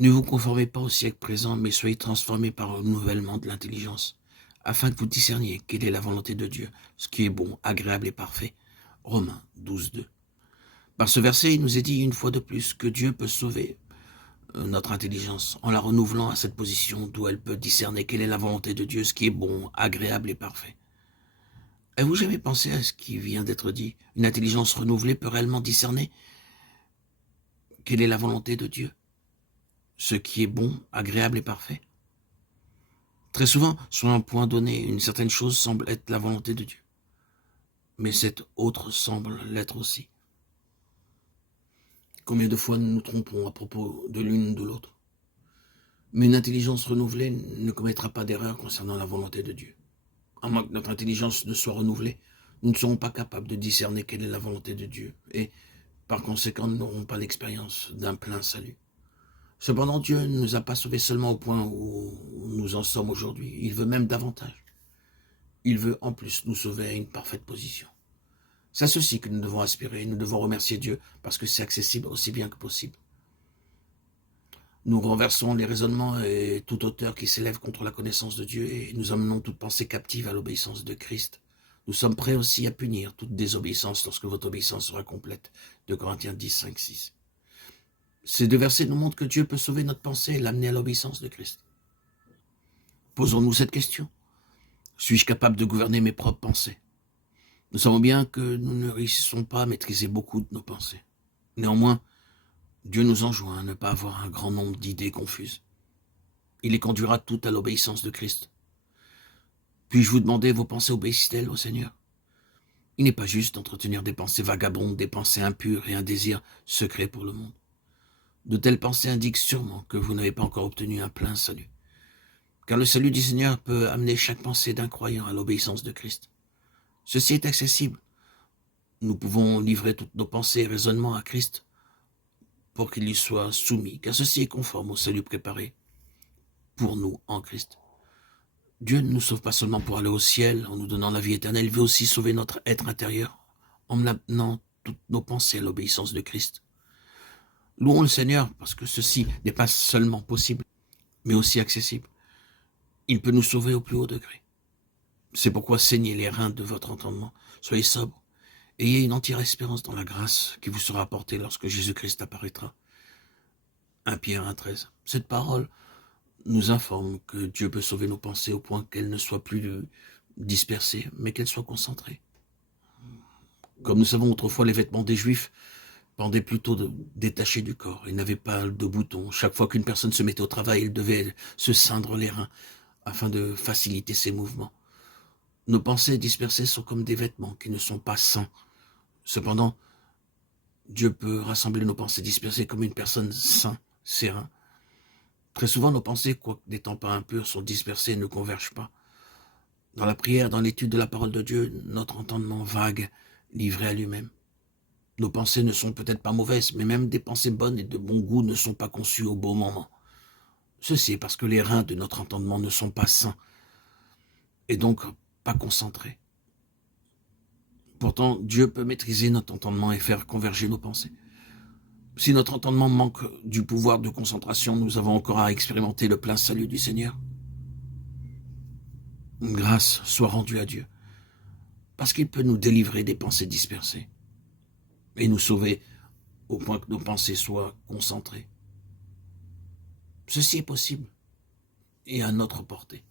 Ne vous conformez pas au siècle présent, mais soyez transformés par le renouvellement de l'intelligence, afin que vous discerniez quelle est la volonté de Dieu, ce qui est bon, agréable et parfait. Romains 12, 2. Par ce verset, il nous est dit une fois de plus que Dieu peut sauver notre intelligence en la renouvelant à cette position d'où elle peut discerner quelle est la volonté de Dieu, ce qui est bon, agréable et parfait. Avez-vous jamais pensé à ce qui vient d'être dit? Une intelligence renouvelée peut réellement discerner quelle est la volonté de Dieu, ce qui est bon, agréable et parfait. Très souvent, sur un point donné, une certaine chose semble être la volonté de Dieu, mais cette autre semble l'être aussi. Combien de fois nous nous trompons à propos de l'une ou de l'autre? Mais une intelligence renouvelée ne commettra pas d'erreur concernant la volonté de Dieu. À moins que notre intelligence ne soit renouvelée, nous ne serons pas capables de discerner quelle est la volonté de Dieu, et par conséquent, nous n'aurons pas l'expérience d'un plein salut. Cependant, Dieu ne nous a pas sauvés seulement au point où nous en sommes aujourd'hui. Il veut même davantage. Il veut en plus nous sauver à une parfaite position. C'est à ceci que nous devons aspirer. Nous devons remercier Dieu parce que c'est accessible aussi bien que possible. Nous renversons les raisonnements et toute hauteur qui s'élève contre la connaissance de Dieu et nous amenons toute pensée captive à l'obéissance de Christ. Nous sommes prêts aussi à punir toute désobéissance lorsque votre obéissance sera complète. 2 Corinthiens 10, 5, 6. Ces deux versets nous montrent que Dieu peut sauver notre pensée et l'amener à l'obéissance de Christ. Posons-nous cette question. Suis-je capable de gouverner mes propres pensées? Nous savons bien que nous ne réussissons pas à maîtriser beaucoup de nos pensées. Néanmoins, Dieu nous enjoint à ne pas avoir un grand nombre d'idées confuses. Il les conduira toutes à l'obéissance de Christ. Puis-je vous demander, vos pensées obéissent-elles au Seigneur? Il n'est pas juste d'entretenir des pensées vagabondes, des pensées impures et un désir secret pour le monde. De telles pensées indiquent sûrement que vous n'avez pas encore obtenu un plein salut. Car le salut du Seigneur peut amener chaque pensée d'un croyant à l'obéissance de Christ. Ceci est accessible. Nous pouvons livrer toutes nos pensées et raisonnements à Christ pour qu'il lui soit soumis, car ceci est conforme au salut préparé pour nous en Christ. Dieu ne nous sauve pas seulement pour aller au ciel en nous donnant la vie éternelle, il veut aussi sauver notre être intérieur en amenant toutes nos pensées à l'obéissance de Christ. Louons le Seigneur parce que ceci n'est pas seulement possible, mais aussi accessible. Il peut nous sauver au plus haut degré. C'est pourquoi saignez les reins de votre entendement, soyez sobres, ayez une entière espérance dans la grâce qui vous sera apportée lorsque Jésus-Christ apparaîtra. 1 Pierre 1,13. Cette parole nous informe que Dieu peut sauver nos pensées au point qu'elles ne soient plus dispersées, mais qu'elles soient concentrées. Comme nous savons, autrefois, les vêtements des Juifs pendaient plutôt détachés du corps. Ils n'avaient pas de boutons. Chaque fois qu'une personne se mettait au travail, il devait se ceindre les reins afin de faciliter ses mouvements. Nos pensées dispersées sont comme des vêtements qui ne sont pas sains. Cependant, Dieu peut rassembler nos pensées dispersées comme une personne saine, sereine. Très souvent, nos pensées, quoique n'étant pas impures, sont dispersées et ne convergent pas. Dans la prière, dans l'étude de la parole de Dieu, notre entendement vague, livré à lui-même. Nos pensées ne sont peut-être pas mauvaises, mais même des pensées bonnes et de bon goût ne sont pas conçues au bon moment. Ceci est parce que les reins de notre entendement ne sont pas sains et donc pas concentrés. Pourtant, Dieu peut maîtriser notre entendement et faire converger nos pensées. Si notre entendement manque du pouvoir de concentration, nous avons encore à expérimenter le plein salut du Seigneur. Grâce soit rendue à Dieu, parce qu'il peut nous délivrer des pensées dispersées et nous sauver au point que nos pensées soient concentrées. Ceci est possible et à notre portée.